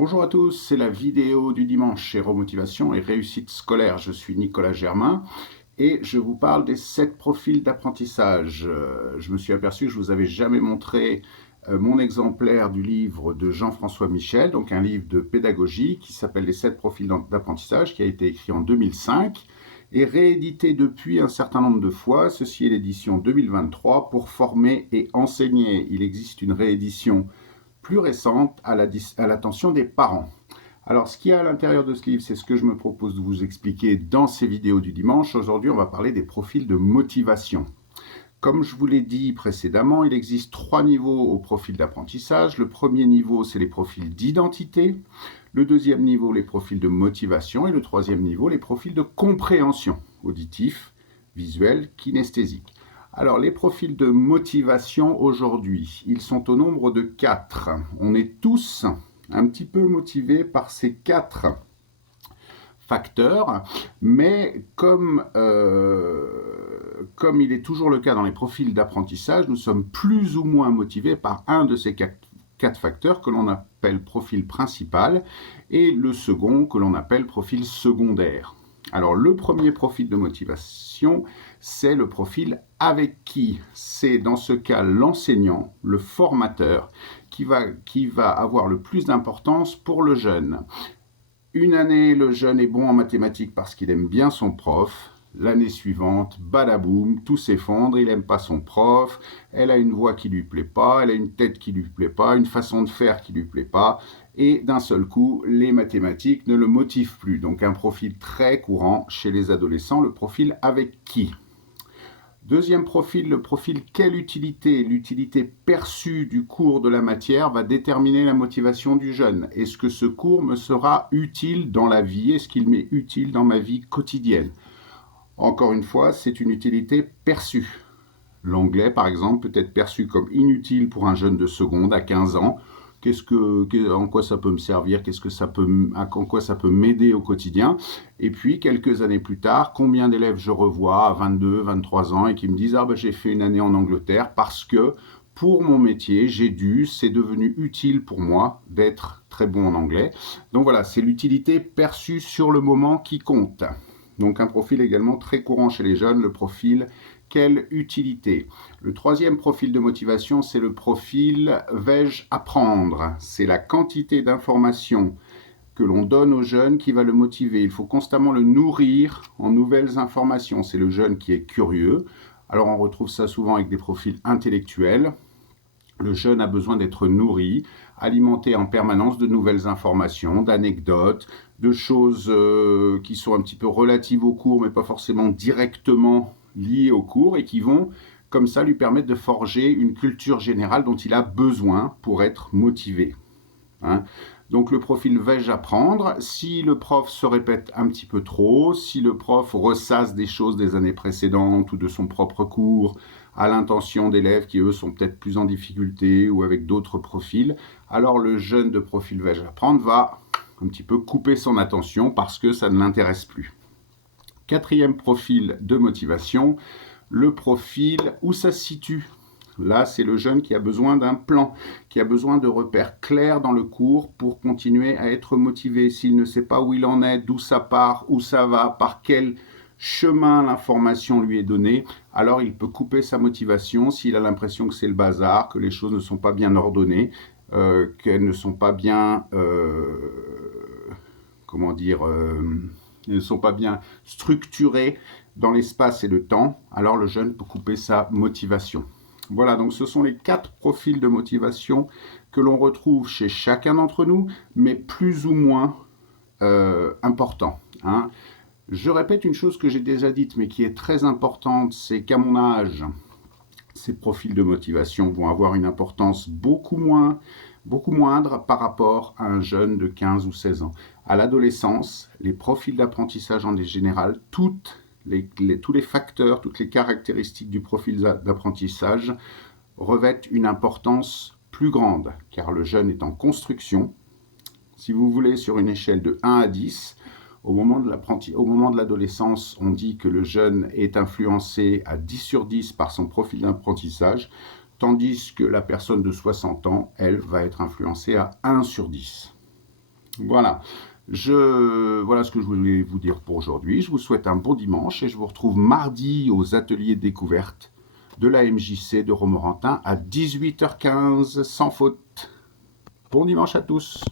Bonjour à tous, c'est la vidéo du dimanche chez Remotivation et Réussite scolaire. Je suis Nicolas Germain et je vous parle des 7 profils d'apprentissage. Je me suis aperçu que je ne vous avais jamais montré mon exemplaire du livre de Jean-François Michel, donc un livre de pédagogie qui s'appelle Les 7 profils d'apprentissage, qui a été écrit en 2005 et réédité depuis un certain nombre de fois. Ceci est l'édition 2023 pour former et enseigner. Il existe une réédition plus récente à l'attention des parents. Alors, ce qu'il y a à l'intérieur de ce livre, c'est ce que je me propose de vous expliquer dans ces vidéos du dimanche. Aujourd'hui, on va parler des profils de motivation. Comme je vous l'ai dit précédemment, il existe 3 niveaux au profil d'apprentissage. Le premier niveau, c'est les profils d'identité. Le deuxième niveau, les profils de motivation. Et le troisième niveau, les profils de compréhension, auditif, visuel, kinesthésique. Alors, les profils de motivation aujourd'hui, ils sont au nombre de 4. On est tous un petit peu motivés par ces 4 facteurs, mais comme il est toujours le cas dans les profils d'apprentissage, nous sommes plus ou moins motivés par un de ces 4 facteurs que l'on appelle profil principal et le second que l'on appelle profil secondaire. Alors, le premier profil de motivation, c'est le profil avec qui. C'est dans ce cas l'enseignant, le formateur, qui va avoir le plus d'importance pour le jeune. Une année, le jeune est bon en mathématiques parce qu'il aime bien son prof. L'année suivante, badaboum, tout s'effondre, il n'aime pas son prof, elle a une voix qui ne lui plaît pas, elle a une tête qui ne lui plaît pas, une façon de faire qui ne lui plaît pas, et d'un seul coup, les mathématiques ne le motivent plus. Donc un profil très courant chez les adolescents, le profil avec qui. Deuxième profil, le profil quelle utilité. L'utilité perçue du cours de la matière va déterminer la motivation du jeune. Est-ce que ce cours me sera utile dans la vie? Est-ce qu'il m'est utile dans ma vie quotidienne? Encore une fois, c'est une utilité perçue. L'anglais, par exemple, peut être perçu comme inutile pour un jeune de seconde à 15 ans. En quoi ça peut me servir? En quoi ça peut m'aider au quotidien? Et puis, quelques années plus tard, combien d'élèves je revois à 22, 23 ans et qui me disent « Ah ben, j'ai fait une année en Angleterre parce que pour mon métier, c'est devenu utile pour moi d'être très bon en anglais. » Donc voilà, c'est l'utilité perçue sur le moment qui compte. Donc un profil également très courant chez les jeunes, le profil quelle utilité. Le troisième profil de motivation, c'est le profil vais-je apprendre. C'est la quantité d'informations que l'on donne au jeune qui va le motiver. Il faut constamment le nourrir en nouvelles informations. C'est le jeune qui est curieux. Alors on retrouve ça souvent avec des profils intellectuels. Le jeune a besoin d'être nourri, alimenté en permanence de nouvelles informations, d'anecdotes, de choses qui sont un petit peu relatives au cours, mais pas forcément directement liées au cours, et qui vont, comme ça, lui permettre de forger une culture générale dont il a besoin pour être motivé. Donc le profil vais-je apprendre? Si le prof se répète un petit peu trop, si le prof ressasse des choses des années précédentes ou de son propre cours à l'intention d'élèves qui eux sont peut-être plus en difficulté ou avec d'autres profils, alors le jeune de profil vais-je apprendre va un petit peu couper son attention parce que ça ne l'intéresse plus. Quatrième profil de motivation, le profil où ça se situe. Là, c'est le jeune qui a besoin d'un plan, qui a besoin de repères clairs dans le cours pour continuer à être motivé. S'il ne sait pas où il en est, d'où ça part, où ça va, par quel chemin l'information lui est donnée, alors il peut couper sa motivation s'il a l'impression que c'est le bazar, que les choses ne sont pas bien ordonnées, qu'elles ne sont pas bien, ne sont pas bien structurées dans l'espace et le temps, alors le jeune peut couper sa motivation. Voilà, donc ce sont les 4 profils de motivation que l'on retrouve chez chacun d'entre nous, mais plus ou moins importants. Je répète une chose que j'ai déjà dite, mais qui est très importante, c'est qu'à mon âge, ces profils de motivation vont avoir une importance beaucoup moindre par rapport à un jeune de 15 ou 16 ans. À l'adolescence, les profils d'apprentissage en général, tous les facteurs, toutes les caractéristiques du profil d'apprentissage revêtent une importance plus grande, car le jeune est en construction. Si vous voulez, sur une échelle de 1 à 10, au moment de l'adolescence, on dit que le jeune est influencé à 10 sur 10 par son profil d'apprentissage, tandis que la personne de 60 ans, elle, va être influencée à 1 sur 10. Voilà. Voilà ce que je voulais vous dire pour aujourd'hui. Je vous souhaite un bon dimanche et je vous retrouve mardi aux ateliers découvertes de la MJC de Romorantin à 18h15, sans faute. Bon dimanche à tous.